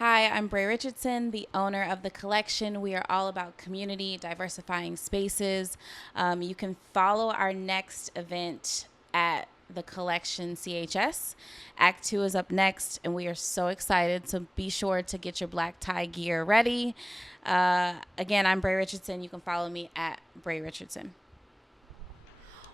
Hi, I'm Brae Richardson, the owner of the collection. We are all about community, diversifying spaces. You can follow our next event at the collection CHS. Act 2 is up next, and we are so excited. So be sure to get your black tie gear ready. Again, I'm Brae Richardson. You can follow me at Brae Richardson.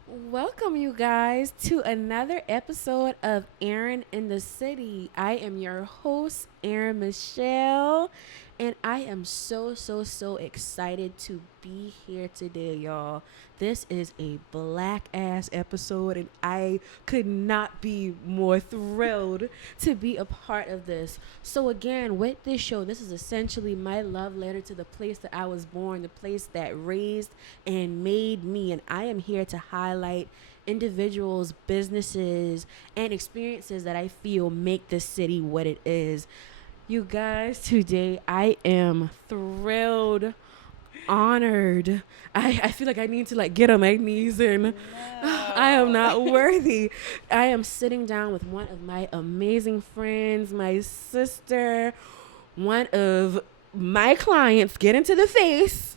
Welcome, you guys, to another episode of Erin in the City. I am your host, Erin Michelle, and I am so excited to be here today, y'all. This is a black ass episode, and I could not be more thrilled to be a part of this. So, again, with this show, this is essentially my love letter to the place that I was born, the place that raised and made me. And I am here to highlight individuals, businesses, and experiences that I feel make this city what it is. You guys, today I am thrilled, honored. I feel like I need to get on my knees and I am not worthy. I am sitting down with one of my amazing friends, my sister, one of my clients. Get into the face.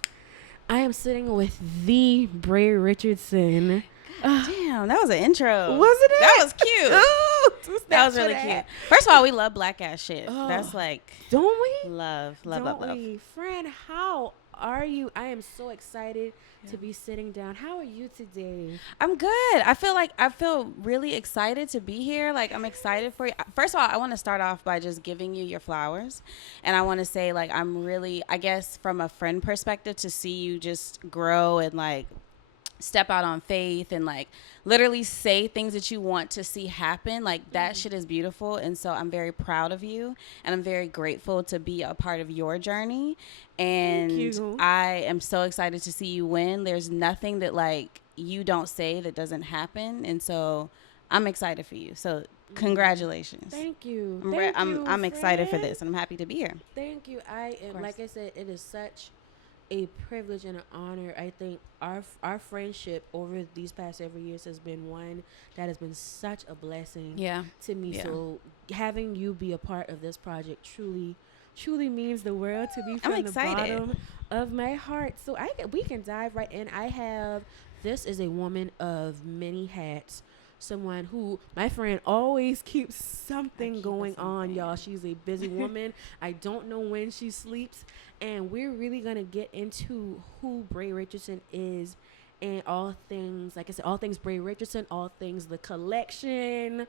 I am sitting with the Brae Richardson. Damn, that was an intro. Wasn't it? That was cute. Ooh, That was really cute. First of all, we love black ass shit. Oh, That's like don't we? love. Don't we? Friend, how are you? I am so excited to be sitting down. How are you today? I'm good. I feel really excited to be here. Like I'm excited for you. First of all, I want to start off by just giving you your flowers. And I want to say like I'm really, I guess from a friend perspective, to see you just grow and like step out on faith and like literally say things that you want to see happen, like that shit is beautiful. And so I'm very proud of you, and I'm very grateful to be a part of your journey. And I am so excited to see you win. There's nothing that like you don't say that doesn't happen, and so I'm excited for you. So congratulations. Thank you. I'm excited for this, and I'm happy to be here. Thank you. I am, like I said, it is such a privilege and an honor. I think our friendship over these past several years has been one that has been such a blessing to me. Yeah. So having you be a part of this project truly means the world to me from the bottom of my heart. So we can dive right in. This is a woman of many hats. Someone who, my friend, always keeps something going on, y'all. She's a busy woman. I don't know when she sleeps. And we're really going to get into who Brae Richardson is and all things, like I said, all things Brae Richardson, all things the collection.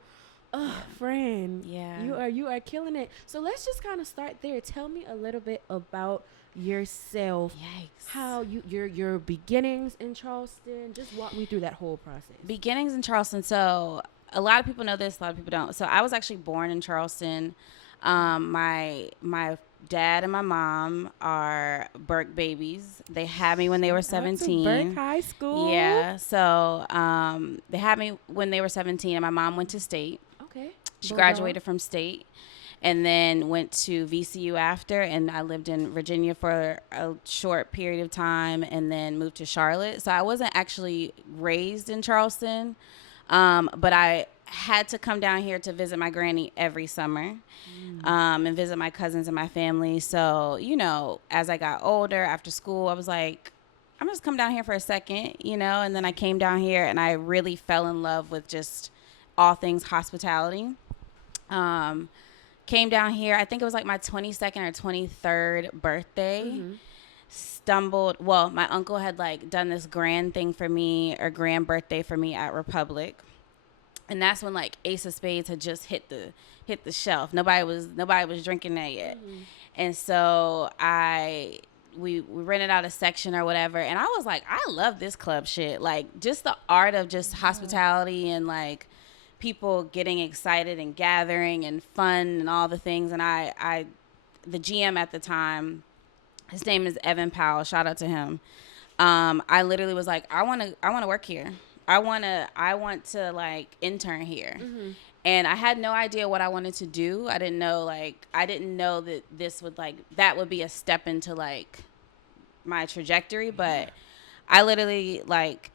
Friend. Yeah. You are killing it. So let's just kind of start there. Tell me a little bit about yourself. Yikes. How your beginnings in Charleston. Just walk me through that whole process. Beginnings in Charleston. So a lot of people know this, a lot of people don't. So I was actually born in Charleston. My dad and my mom are Burke babies. They had me when they were 17. Burke High School. Yeah. So they had me when they were 17, and my mom went to state. Okay. She graduated from state and then went to VCU after, and I lived in Virginia for a short period of time and then moved to Charlotte. So I wasn't actually raised in Charleston, but I had to come down here to visit my granny every summer and visit my cousins and my family. So, you know, as I got older after school, I was like, I'm just come down here for a second, you know, and then I came down here and I really fell in love with just all things hospitality. Came down here, I think it was like my 22nd or 23rd birthday. My uncle had like done this grand thing for me, or grand birthday for me at Republic. And that's when like Ace of Spades had just hit the shelf. Nobody was drinking that yet. And so we rented out a section or whatever, and I was like, I love this club shit. Like just the art of just hospitality and like people getting excited and gathering and fun and all the things. And the GM at the time, his name is Evan Powell. Shout out to him. I literally was like, I want to work here. I want to like intern here. And I had no idea what I wanted to do. I didn't know that this would that would be a step into like my trajectory. But I literally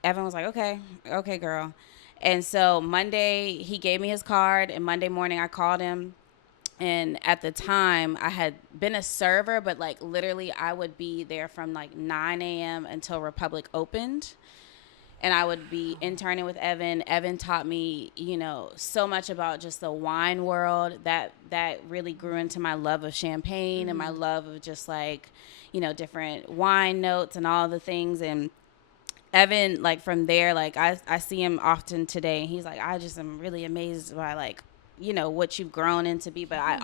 Evan was like, okay, girl. And so Monday he gave me his card, and Monday morning I called him And at the time, I had been a server, but like literally, I would be there from like 9 a.m. until Republic opened. And I would be interning with Evan. Evan taught me, so much about just the wine world that really grew into my love of champagne and my love of just like, different wine notes and all the things. And Evan, like from there, like I see him often today. He's like, I just am really amazed by like, what you've grown into be. But I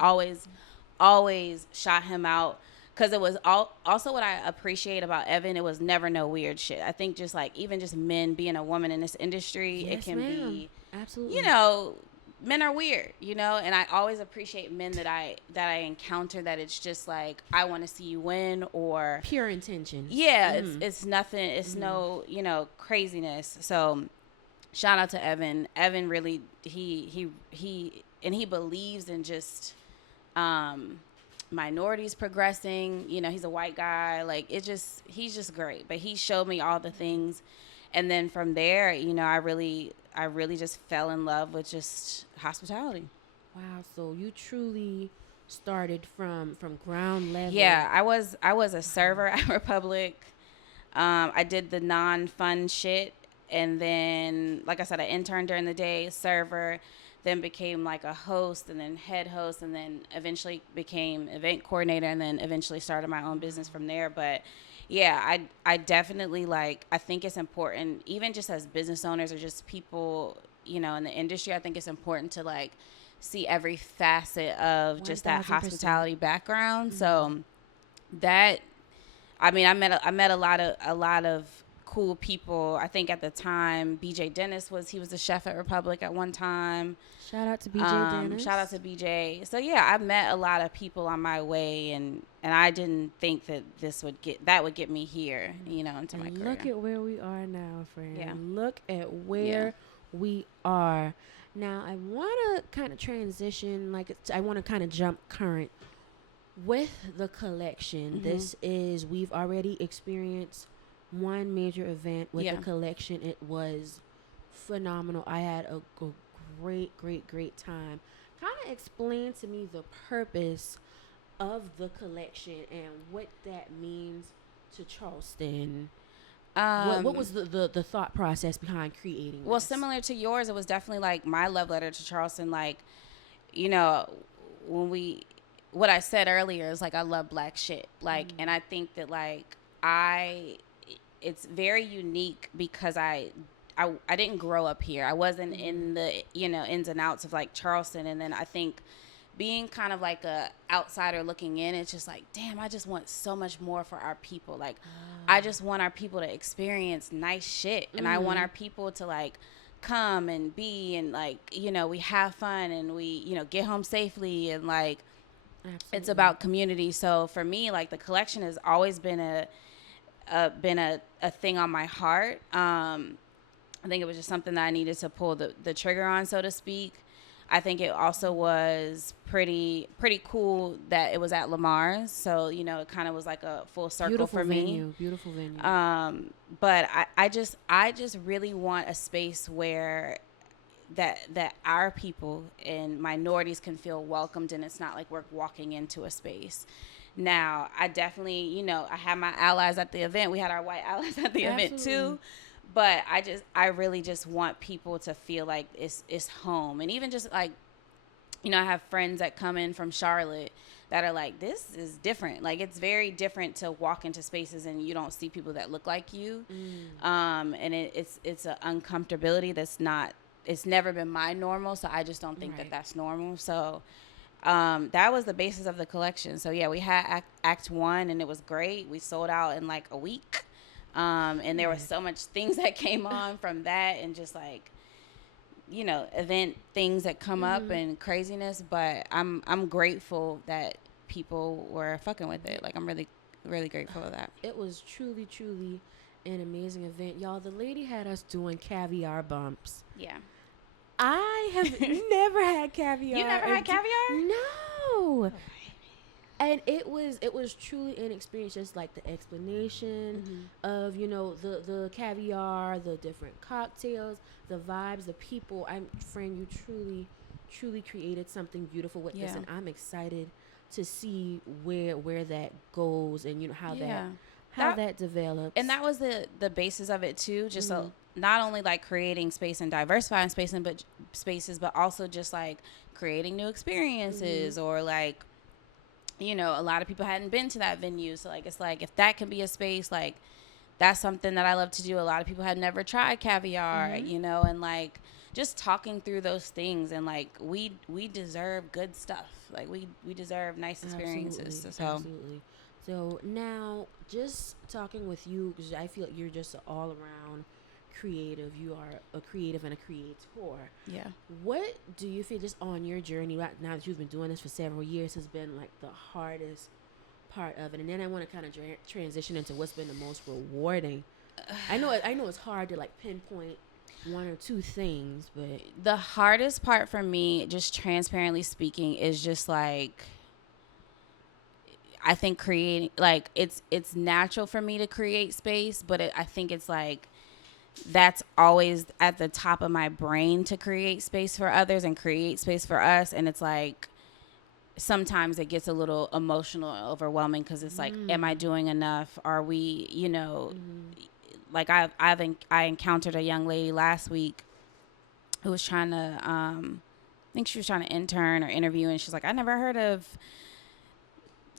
always shot him out because it was also what I appreciate about Evan. It was never no weird shit. I think just like even just men being a woman in this industry, Yes, it can ma'am. be, Absolutely. men are weird, and I always appreciate men that I encounter that it's just like I want to see you win or Pure intention. yeah, it's nothing, it's no craziness. So shout out to Evan. Evan really he believes in just minorities progressing. He's a white guy. Like he's just great. But he showed me all the things, and then from there, I really just fell in love with just hospitality. Wow. So you truly started from ground level. Yeah, I was a server at Republic. I did the non-fun shit, and then, like I said, I interned during the day, server, then became like a host, and then head host, and then eventually became event coordinator, and then eventually started my own business from there. But yeah, I definitely like. I think it's important, even just as business owners or just people, in the industry. I think it's important to like see every facet of just that 1000%. hospitality background. So that I met a lot of cool people. I think at the time BJ Dennis was the chef at Republic at one time. Shout out to BJ Dennis. Shout out to BJ. So yeah, I met a lot of people on my way, and I didn't think that that would get me here, into my career. Look at where we are now, friend. Yeah. Look at where we are. Now, I want to kind of transition, I want to kind of jump current with the collection. We've already experienced one major event with the collection. It was phenomenal. I had a great time. Kind of explain to me the purpose of the collection and what that means to Charleston. What was the thought process behind creating Well, this? similar to yours, it was definitely like my love letter to Charleston. Like, what I said earlier is like I love black shit. Like, and I think that like it's very unique because I didn't grow up here. I wasn't in the ins and outs of like Charleston, and then I think being kind of like a outsider looking in, it's just like, damn, I just want so much more for our people. Like, I just want our people to experience nice shit, and I want our people to like come and be and like we have fun and we get home safely, and like Absolutely. it's about community. So for me, like the collection has always been a thing on my heart. I think it was just something that I needed to pull the trigger on, so to speak. I think it also was pretty cool that it was at Lamar's. So, it kind of was like a full circle for me. Beautiful venue. But I just really want a space where that our people and minorities can feel welcomed, and it's not like we're walking into a space. Now, I definitely, I had my allies at the event. We had our white allies at the event too. But I really just want people to feel like it's home. And even just like, I have friends that come in from Charlotte that are like, this is different. Like, it's very different to walk into spaces and you don't see people that look like you. And it's an uncomfortability it's never been my normal. So I just don't think that that's normal. So that was the basis of the collection. So yeah, we had Act 1 and it was great. We sold out in like a week. And there were so much things that came on from that, and just like, event things that come up and craziness. But I'm grateful that people were fucking with it. Like, I'm really, really grateful for that. It was truly an amazing event. Y'all, the lady had us doing caviar bumps. Yeah. I have never had caviar. You never had caviar? No. And it was truly an experience, just like the explanation of, the caviar, the different cocktails, the vibes, the people. Friend, you truly created something beautiful with this, Yeah. and I'm excited to see where that goes, and how Yeah. that develops. And that was the basis of it too. Just Mm-hmm. not only like creating space and diversifying spaces, but also just like creating new experiences, Mm-hmm. or like, a lot of people hadn't been to that venue. So like, it's like, if that can be a space, like that's something that I love to do. A lot of people had never tried caviar, Mm-hmm. and like just talking through those things, and like we deserve good stuff. Like we deserve nice experiences. Absolutely, So absolutely. So now, just talking with you, because I feel like you're just an all-around creative. You are a creative and a creator. yeah. What do you feel, just on your journey right now that you've been doing this for several years, has been like the hardest part of it? And then I want to kind of transition into what's been the most rewarding. I know it's hard to like pinpoint one or two things, but The hardest part for me, just transparently speaking, is just like, I think creating, like, it's natural for me to create space, but I think it's like that's always at the top of my brain, to create space for others and create space for us. And it's like sometimes it gets a little emotional and overwhelming, because it's like, am I doing enough? Are we, like I encountered a young lady last week who was trying to I think she was trying to intern or interview, and she's like, I never heard of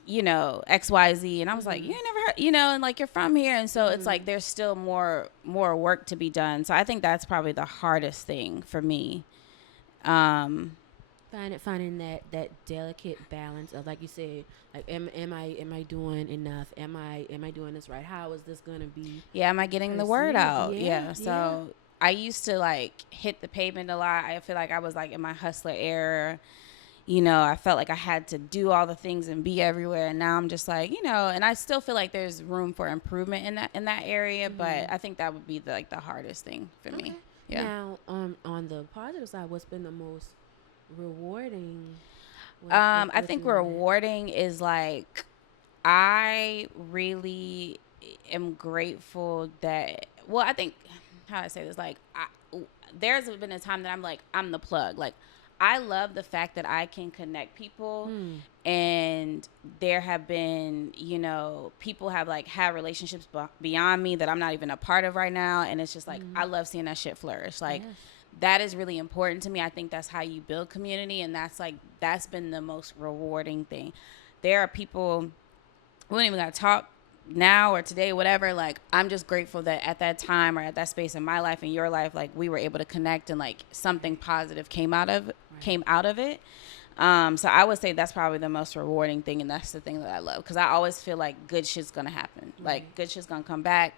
XYZ. And I was like, you ain't never heard, and like, you're from here. And so it's like there's still more work to be done. So I think that's probably the hardest thing for me. finding that delicate balance of, like you said, like, am I doing enough? Am I doing this right? How is this gonna be Yeah, am I getting the word perceived? out? Yeah, Yeah. So I used to like hit the pavement a lot. I feel like I was like in my hustler era. I felt like I had to do all the things and be everywhere. And now I'm just like, and I still feel like there's room for improvement in that area. But I think that would be the hardest thing for me. Okay. Yeah. Now, on the positive side, what's been the most rewarding? I think rewarding is like, I really am grateful that, well, I think, how do I say this? Like, there's been a time that I'm like, I'm the plug. Like, I love the fact that I can connect people, and there have been, people have like had relationships beyond me that I'm not even a part of right now. And it's just like, I love seeing that shit flourish. Like, Yes. that is really important to me. I think that's how you build community. And that's been the most rewarding thing. There are people, we don't even got to talk now or today, whatever. Like, I'm just grateful that at that time or at that space in my life and your life, like, we were able to connect, and like something positive came out of it. So I would say that's probably the most rewarding thing, and that's the thing that I love, because I always feel like good shit's gonna happen. Like, good shit's gonna come back.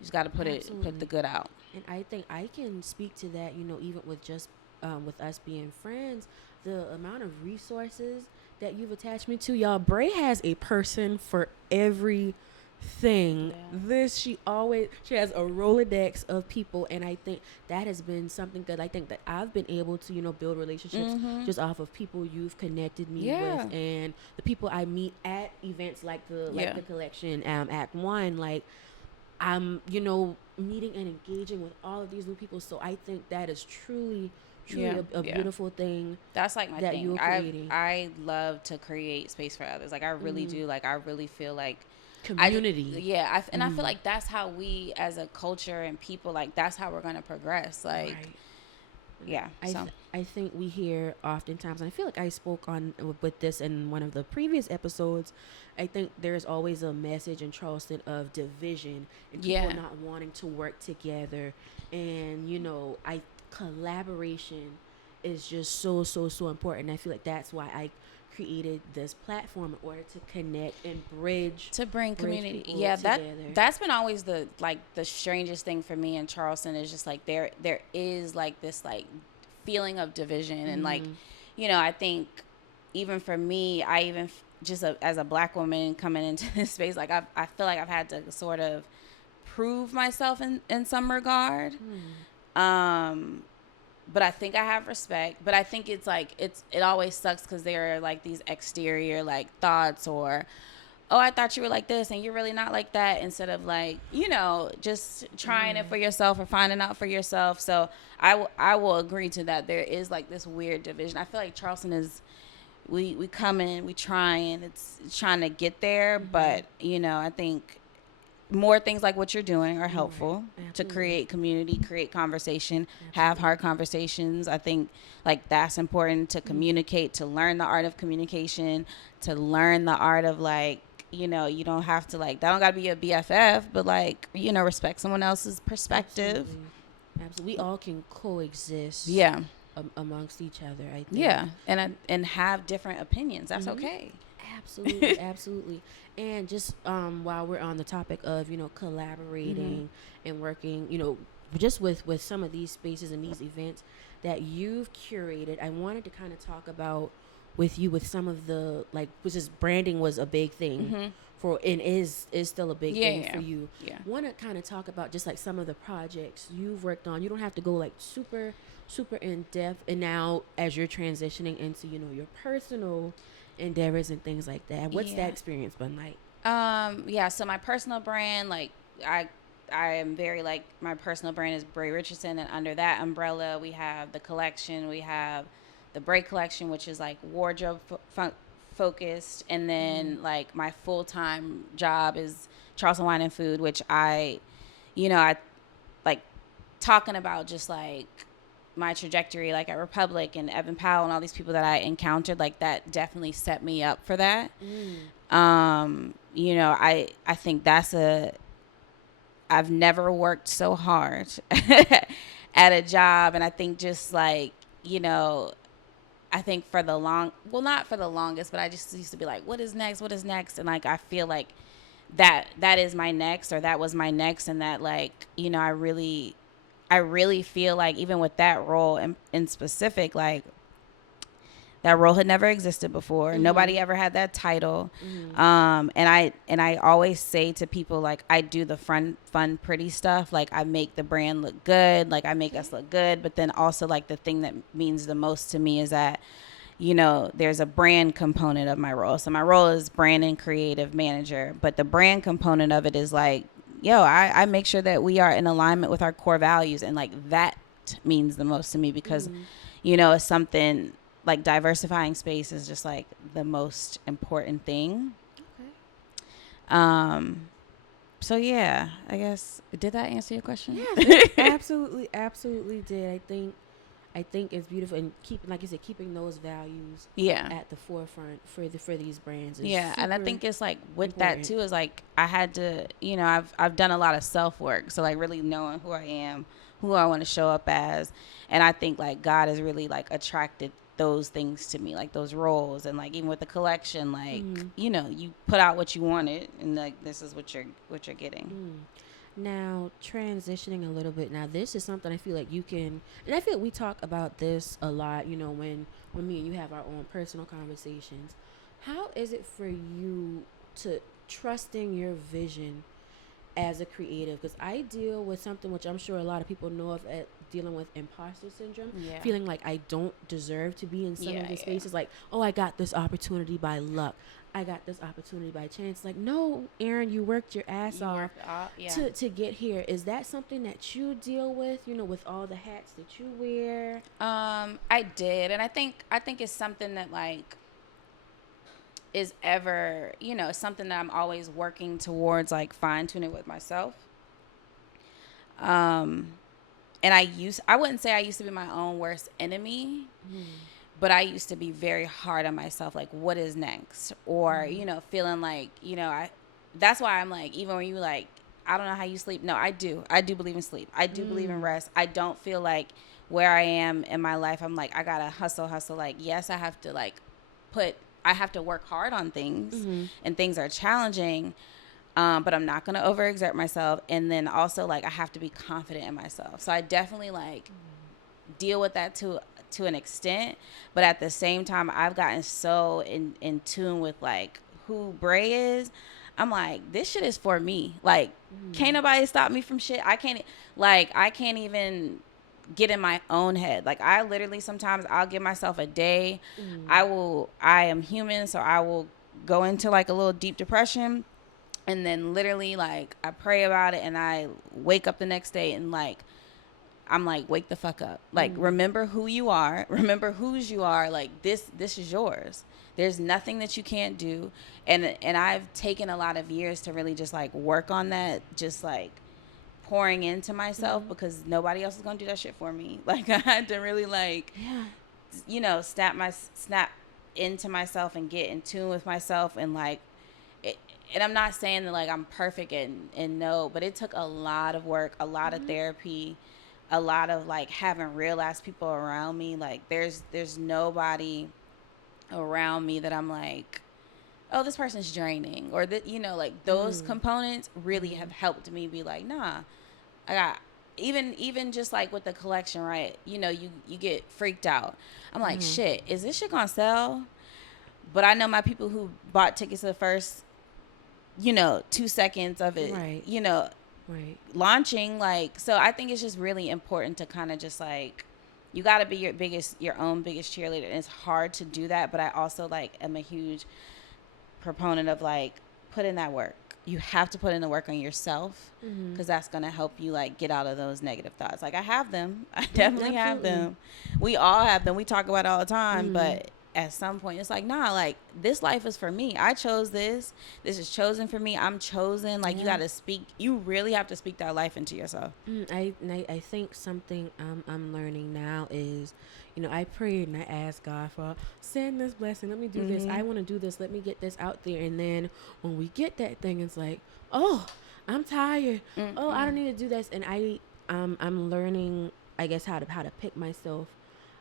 You just got to put the good out. And I think I can speak to that, even with just with us being friends, the amount of resources that you've attached me to. Y'all, Brae has a person for every thing. Yeah. She has a Rolodex of people, and I think that has been something that I think that I've been able to build relationships just off of people you've connected me with, and the people I meet at events like the collection, Act One. Like, I'm meeting and engaging with all of these new people, so I think that is truly a beautiful thing. That's like my that thing. You're creating. I love to create space for others. Like, I really do. Like, I really feel like community. I feel like that's how we as a culture and people, like, that's how we're going to progress. Like, yeah. I think we hear oftentimes, and I feel like I spoke on with this in one of the previous episodes, I think there's always a message in Charleston of division and people not wanting to work together. And, collaboration is just so important. I feel like that's why I created this platform in order to connect and bring community. Yeah, that's been always the strangest thing for me in Charleston, is just like there is like this like feeling of division. And like, I think even for me, I even just as a Black woman coming into this space, like I feel like I've had to sort of prove myself in some regard. But I think I have respect. But I think it's like it always sucks, because there are like these exterior like thoughts or oh, I thought you were like this and you're really not like that, instead of like, just trying it for yourself or finding out for yourself. So I will agree to that. There is like this weird division. I feel like Charleston is, we come in, we trying, it's trying to get there, but I think more things like what you're doing are helpful to create community, create conversation, have hard conversations. I think like that's important to communicate, to learn the art of communication, to learn the art of like, you don't have to like, that don't gotta be a BFF, but like, respect someone else's perspective. Absolutely. We all can coexist. Yeah. Amongst each other, I think. Yeah. And have different opinions. That's okay. Absolutely. Absolutely. And just while we're on the topic of, collaborating and working, just with some of these spaces and these events that you've curated, I wanted to kind of talk about with some of the, like, which is branding was a big thing for, and is still a big thing for you. Yeah. Want to kind of talk about just like some of the projects you've worked on. You don't have to go like super in depth. And now as you're transitioning into, your personal endeavors and things like that, what's that experience been like? So my personal brand, like I am very like, my personal brand is Brae Richardson, and under that umbrella we have the collection, we have the Brae collection, which is like wardrobe focused, and then like my full-time job is Charleston Wine and Food, which I like talking about just like my trajectory, like at Republic and Evan Powell and all these people that I encountered, like that definitely set me up for that. I think I've never worked so hard at a job. And I think just like, I think not for the longest, but I just used to be like, what is next? What is next? And like, I feel like that is my next, or that was my next. And that like, I really feel like even with that role in specific, like that role had never existed before. Nobody ever had that title. And I always say to people, like, I do the fun, pretty stuff. Like I make the brand look good. Like I make us look good. But then also like the thing that means the most to me is that, there's a brand component of my role. So my role is brand and creative manager. But the brand component of it is like, I make sure that we are in alignment with our core values. And like that means the most to me because, it's something like diversifying space is just like the most important thing. Okay. So yeah, I guess, did that answer your question? Yes, absolutely did. I think it's beautiful, and like you said, keeping those values at the forefront for these brands is and I think it's like with important. that too is like I had to, I've done a lot of self work, so like really knowing who I am, who I want to show up as, and I think like God has really like attracted those things to me, like those roles. And like even with the collection, like you put out what you wanted, and like this is what you're getting. Now, transitioning a little bit, now this is something I feel like you can, and I feel like we talk about this a lot, when me and you have our own personal conversations. How is it for you to trusting your vision as a creative? Because I deal with something which I'm sure a lot of people know of, at dealing with imposter syndrome, feeling like I don't deserve to be in some of the spaces. Like, oh, I got this opportunity by luck. I got this opportunity by chance. Like, no, Erin, you worked your ass off to get here. Is that something that you deal with, with all the hats that you wear? I did. And I think it's something that like is ever, something that I'm always working towards, like fine tuning with myself. And I wouldn't say I used to be my own worst enemy. But I used to be very hard on myself, like, what is next? Or, feeling like, that's why I'm like, even when you like, I don't know how you sleep. No, I do. I do believe in sleep. I do believe in rest. I don't feel like where I am in my life, I'm like, I got to hustle. Like, yes, I have to like I have to work hard on things and things are challenging. But I'm not going to overexert myself. And then also like, I have to be confident in myself. So I definitely like deal with that to an extent, but at the same time I've gotten so in tune with like who Brae is. I'm like, this shit is for me. Like can't nobody stop me from shit. I can't even get in my own head. Like I literally sometimes I'll give myself a day. I am human, so I will go into like a little deep depression, and then literally like I pray about it, and I wake up the next day and like I'm like, wake the fuck up. Like, remember who you are. Remember whose you are. Like, this is yours. There's nothing that you can't do. And I've taken a lot of years to really just like work on that, just like pouring into myself, because nobody else is going to do that shit for me. Like, I had to really like, you know, snap into myself and get in tune with myself, and like, and I'm not saying that like I'm perfect and no, but it took a lot of work, a lot of therapy, a lot of like having real ass people around me. Like there's nobody around me that I'm like, oh, this person's draining, or that, you know, like those components really have helped me be like, nah, I got, even just like with the collection, right? You know, you get freaked out. I'm like, shit, is this shit gonna sell? But I know my people who bought tickets to the first, you know, 2 seconds of it, Right. you know, launching. Like, so I think it's just really important to kind of just like, you got to be your own biggest cheerleader, and it's hard to do that. But I also like am a huge proponent of like, put in that work. You have to put in the work on yourself, because that's going to help you like get out of those negative thoughts. Like, I have them. I definitely have them. We all have them. We talk about it all the time, but at some point it's like, nah, like this life is for me. I chose this. This is chosen for me. I'm chosen. Like, you got to speak. You really have to speak that life into yourself. I think something I'm learning now is, you know, I prayed and I asked God for, send this blessing. Let me do this. I want to do this. Let me get this out there. And then when we get that thing, it's like, oh, I'm tired. Oh, I don't need to do this. And I'm learning, I guess, how to pick myself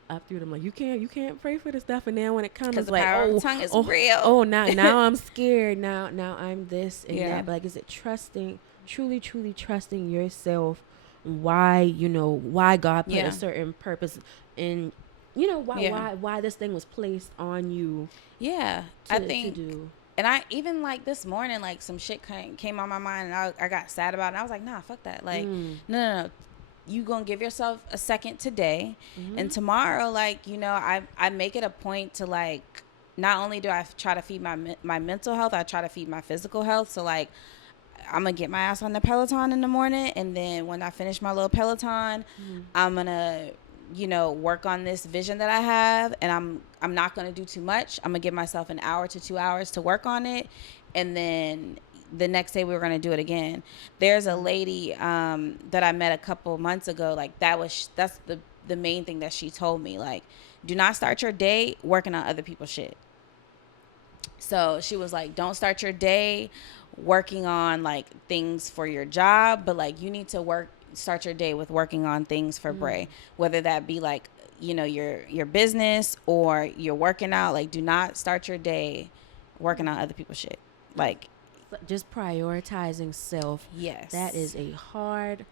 up through them. Like, you can't pray for this stuff, and then when it comes, it's like, the tongue is real. Oh, now I'm scared. Now I'm this and that. But like, is it truly trusting yourself? Why God put a certain purpose in, you know, why this thing was placed on you? Yeah, I think. To do. And I even like this morning, like some shit came on my mind, and I got sad about it. And I was like, nah, fuck that. Like, no. You gonna give yourself a second today, and tomorrow, like, you know, I make it a point to like, not only do I try to feed my mental health, I try to feed my physical health. So like, I'm gonna get my ass on the Peloton in the morning, and then when I finish my little Peloton, I'm gonna, you know, work on this vision that I have, and I'm not gonna do too much. I'm gonna give myself an hour to 2 hours to work on it, and then the next day we were going to do it again. There's a lady that I met a couple months ago. Like, that's the main thing that she told me. Like, do not start your day working on other people's shit. So she was like, don't start your day working on like things for your job, but like, you need to start your day with working on things for Brae, whether that be like, you know, your business or you're working out. Like, do not start your day working on other people's shit. Like, just prioritizing self. Yes, that is a hard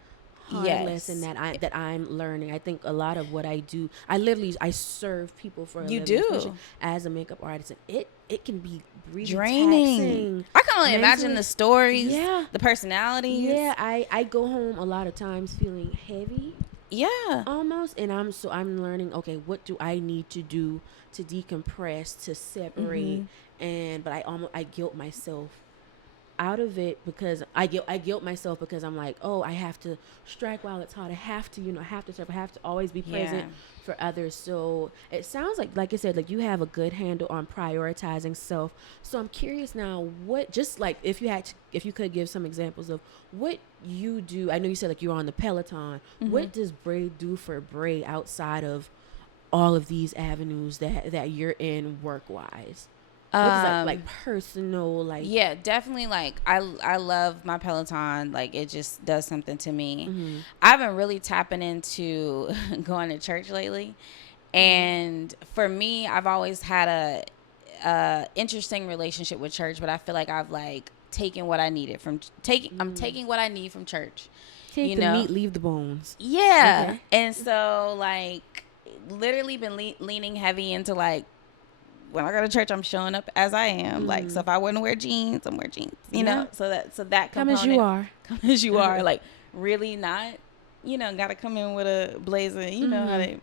lesson that I'm learning. I think a lot of what I do, I serve people for a living, do as a makeup artist, and it can be really draining. Taxing. I can only imagine the stories, the personalities. Yeah, I go home a lot of times feeling heavy. Yeah, almost, and I'm learning. Okay, what do I need to do to decompress, to separate, but I guilt myself out of it, because I guilt myself because I'm like, oh, I have to strike while it's hot. I have to, I have to serve. I have to always be present for others. So it sounds like I said, like, you have a good handle on prioritizing self. So I'm curious now, what, just like if you could give some examples of what you do. I know you said like you're on the Peloton. What does Brae do for Brae outside of all of these avenues that you're in work wise? What's like personal, like? Yeah, definitely. Like, I love my Peloton. Like, it just does something to me. I've been really tapping into going to church lately, and for me, I've always had a interesting relationship with church. But I feel like I've like taken what I needed from I'm taking what I need from church. Take the meat, leave the bones. Yeah, okay. And so like, literally been leaning heavy into like, when I go to church, I'm showing up as I am. Like, so if I wouldn't wear jeans, I'm wearing jeans, you know? So that come as you are. Come as you are. Like, really not, you know, got to come in with a blazer, you know how they,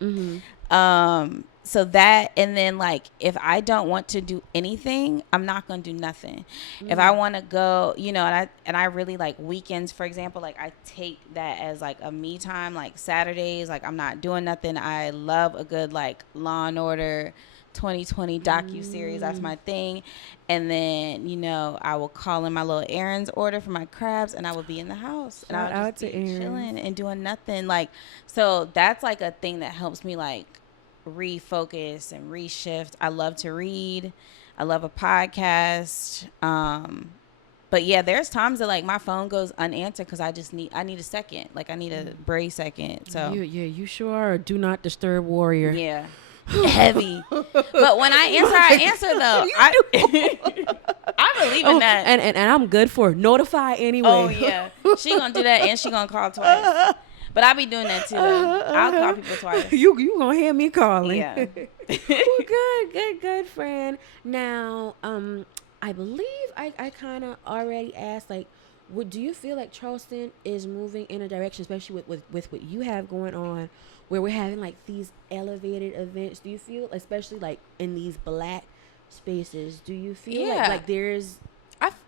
So that, and then like if I don't want to do anything, I'm not gonna do nothing. If I want to go, and I really like weekends, for example, like I take that as like a me time. Like Saturdays, like I'm not doing nothing. I love a good like Law and Order 2020 docu-series. That's my thing. And then I will call in my little Erin's order for my crabs, and I will be in the house. Shout and I would out just to be Erin. chilling and doing nothing. Like, so that's like a thing that helps me like refocus and reshift. I love to read. I love a podcast. But yeah, there's times that like my phone goes unanswered because I need a second. Like I need a Brae second. So you sure are a do not disturb warrior. yeah. Heavy. But when I answer though. I believe in that. And I'm good for notify anyway. Oh yeah. She gonna do that and she gonna call twice. But I be doing that too though. I'll call people twice. You gonna hear me calling. Yeah. Well, good friend. Now, I believe I kind of already asked, like, do you feel like Charleston is moving in a direction, especially with what you have going on, where we're having like these elevated events? Do you feel, especially like in these Black spaces, do you feel like there's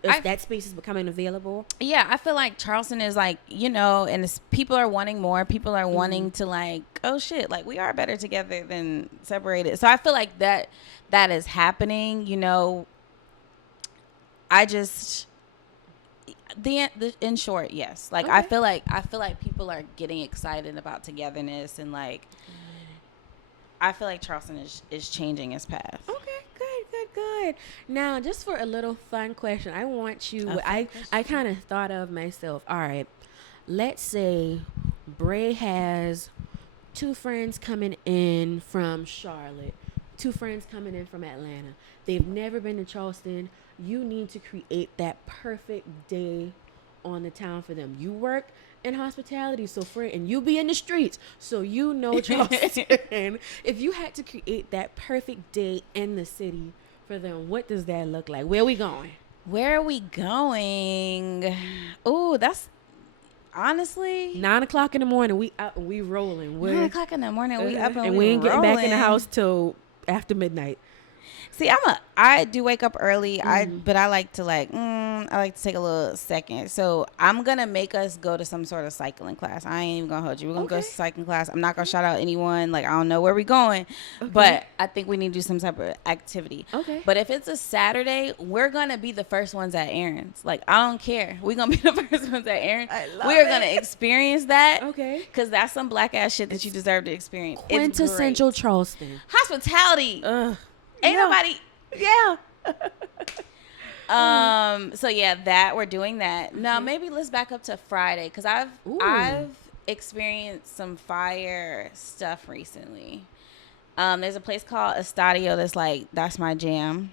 that space is becoming available? Yeah, I feel like Charleston is like, and people are wanting more. People are wanting to like, oh shit, like we are better together than separated. So I feel like that is happening. I just in short, yes. Like okay. I feel like people are getting excited about togetherness, and like I feel like Charleston is changing its path. Okay. Good. Now, just for a little fun question, I want you. I kind of thought of myself. All right, let's say Brae has 2 friends coming in from Charlotte, 2 friends coming in from Atlanta. They've never been to Charleston. You need to create that perfect day on the town for them. You work in hospitality, and you be in the streets, so Charleston. If you had to create that perfect day in the city for them, what does that look like? Where are we going? Oh, that's honestly 9:00 in the morning. We up and we rolling. 9:00 in the morning. We up and we ain't getting back in the house till after midnight. See, I do wake up early. But I like to I like to take a little second. So I'm gonna make us go to some sort of cycling class. I ain't even gonna hold you. We're gonna go to cycling class. I'm not gonna shout out anyone. Like I don't know where we're going, but I think we need to do some type of activity. Okay. But if it's a Saturday, we're gonna be the first ones at Erin's. Like I don't care. We're gonna be the first ones at Erin's. We're gonna experience that. Okay. Because that's some Black ass shit that you deserve to experience. Quintessential Charleston hospitality. Ain't nobody. Yeah. So yeah, that we're doing that. Now maybe let's back up to Friday, because I've experienced some fire stuff recently. There's a place called Estadio that's my jam.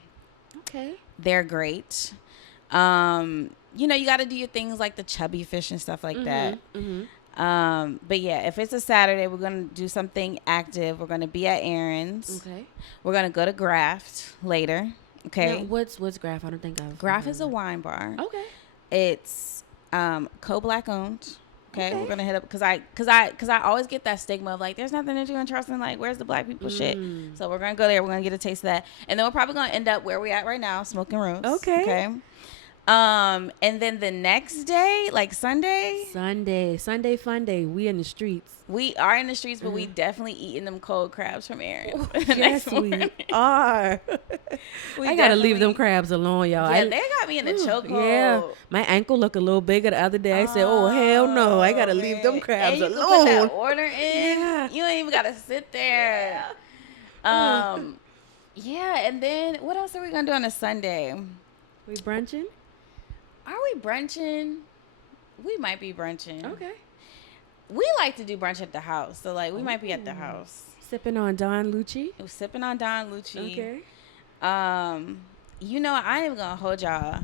Okay. They're great. You got to do your things like the chubby fish and stuff like that. But yeah, if it's a Saturday, we're going to do something active. We're going to be at Erin's. Okay. We're going to go to Graft later. Okay. Now, what's Graft? I don't think I've. Graft is a wine bar. Okay. It's co-Black owned. Okay. We're gonna hit up because I always get that stigma of like there's nothing to do in Charleston. Like where's the Black people shit? So we're gonna go there. We're gonna get a taste of that, and then we're probably gonna end up where we at right now, Smoking Rooms. Okay. And then the next day, like Sunday fun day. We in the streets. We are in the streets, but we definitely eating them cold crabs from Erin. Yes, we are. I gotta leave them crabs alone, y'all. Yeah, they got me in the chokehold. Yeah, my ankle looked a little bigger the other day. I said, "Oh hell no, I gotta leave them crabs and you alone." Can put that order in. Yeah. You ain't even gotta sit there. Yeah. Yeah, and then what else are we gonna do on a Sunday? We brunching? Are we brunching? We might be brunching. Okay. We like to do brunch at the house, so like we might be at the house sipping on Don Lucci. Sipping on Don Lucci. Okay. I ain't even gonna hold y'all.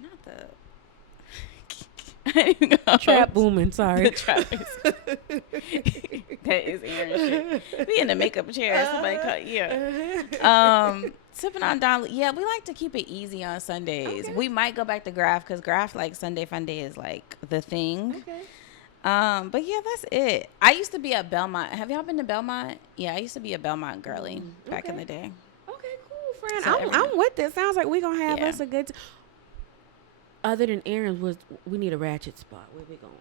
Not the. I ain't even gonna trap booming. Sorry. The trap is. That is Erin shit. We in the makeup chair. Somebody cut. Yeah. Sipping on Don. Yeah, we like to keep it easy on Sundays. Okay. We might go back to Graft because Graft like Sunday Fun Day is like the thing. Okay. But yeah, that's it. I used to be at Belmont. Have y'all been to Belmont? Yeah, I used to be a Belmont girly back in the day. Okay, cool, friend. So I'm with this. Sounds like we gonna have Yeah. us a good. Other than Erin's, we need a ratchet spot. Where we going?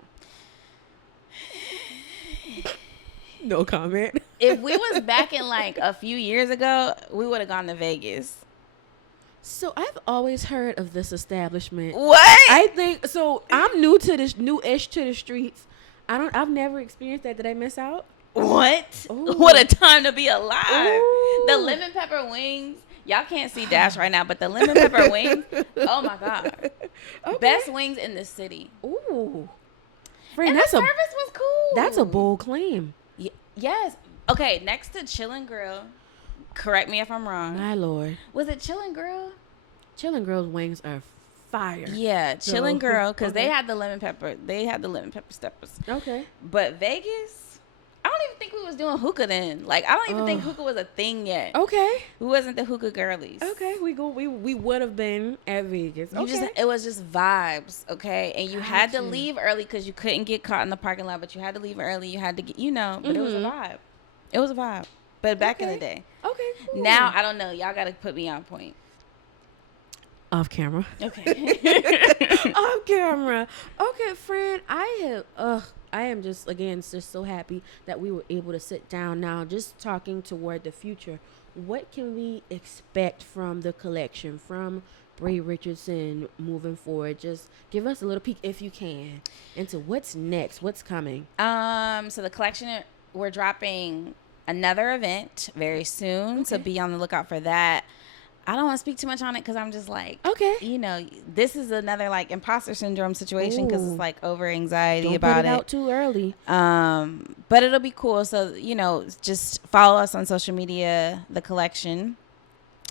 No comment. If we was back in like a few years ago, we would have gone to Vegas. So I've always heard of this establishment. What? I think so. I'm new-ish to the streets. I've never experienced that. Did I miss out? What? Ooh. What a time to be alive. Ooh. The lemon pepper wings. Y'all can't see Dash right now, but the lemon pepper wings. Oh my God. Okay. Best wings in the city. Ooh. Friend, And that's the a service was cool. that's a bold claim. Yes. Okay, next to Chill and Grill. Correct me if I'm wrong. My lord. Was it Chill and Grill? Chill and Grill's wings are fire. Yeah, Chill and Grill, because Okay. they had the lemon pepper. They had the lemon pepper steppers. Okay. But Vegas, I don't even think we was doing hookah then. Like, I don't even think hookah was a thing yet. Okay. We wasn't the hookah girlies. Okay. We would have been at Vegas. It was just vibes, okay? And you had to Gotcha. leave early because you couldn't get caught in the parking lot, but you had to leave early. You had to get, but it was a vibe. It was a vibe. But back in the day. Okay. Cool. Now, I don't know. Y'all got to put me on point. Off camera. Okay. Off camera. Okay, friend. I am just so happy that we were able to sit down now, just talking toward the future. What can we expect from the collection, from Brae Richardson moving forward? Just give us a little peek, if you can, into what's next, what's coming. So the collection, we're dropping another event very soon, so be on the lookout for that. I don't want to speak too much on it because I'm just like, Okay. This is another like imposter syndrome situation because it's like over anxiety Don't about put it out too early. But it'll be cool. So, just follow us on social media, the collection,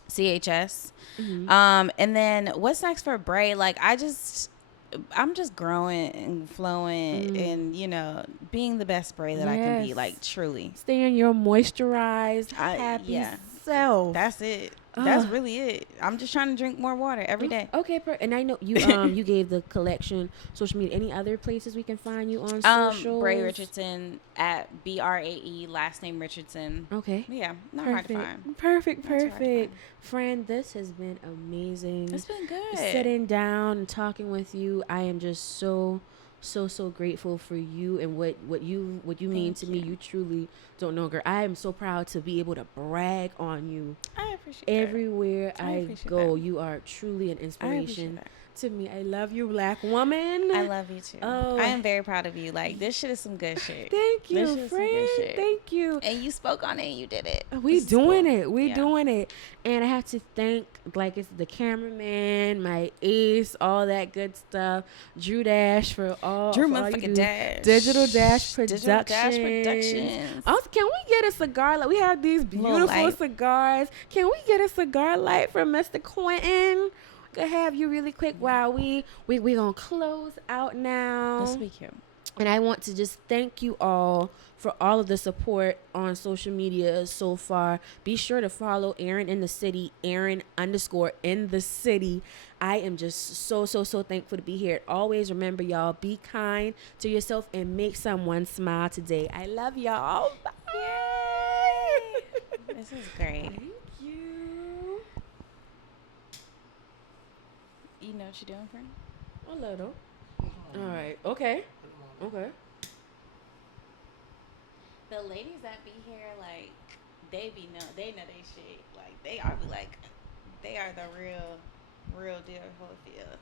CHS. And then what's next for Brae? Like, I'm just growing and flowing and, being the best Brae that I can be, like, truly. Stay in your moisturized, happy self. That's it. That's really it. I'm just trying to drink more water every day. Okay, and I know you you gave the collection social media. Any other places we can find you on social? Brae Richardson at BRAE, last name Richardson. Okay. Yeah, not hard to find. Perfect. Friend, this has been amazing. It's been good. Sitting down and talking with you. I am just so grateful for you and what you mean to me. You truly don't know, girl. I am so proud to be able to brag on you. I appreciate everywhere I go. That. You are truly an inspiration to me. I love you, Black woman. I love you too. I am very proud of you. Like, this shit is some good shit. Thank you, friend. Thank you. And you spoke on it and you did it. We doing it. And I have to thank, like, it's the cameraman, my ace, all that good stuff. Drew Dash for all. Drew motherfucking Dash. Digital Dash Productions. Digital Dash Productions. Also, can we get a cigar? Like, we have these beautiful cigars. Can we get a cigar light from Mr. Quentin? Could have you really quick while we gonna close out now. This be cute. And I want to just thank you all for all of the support on social media so far. Be sure to follow Erin in the City, Erin_in the City. I am just so thankful to be here. Always remember, y'all, be kind to yourself and make someone smile today. I love y'all. Bye. Yay. This is great. Thank you. You know what you're doing, friend? A little. All right. Okay. The ladies that be here, like, they know they shit. Like, they are the real deal Holyfield.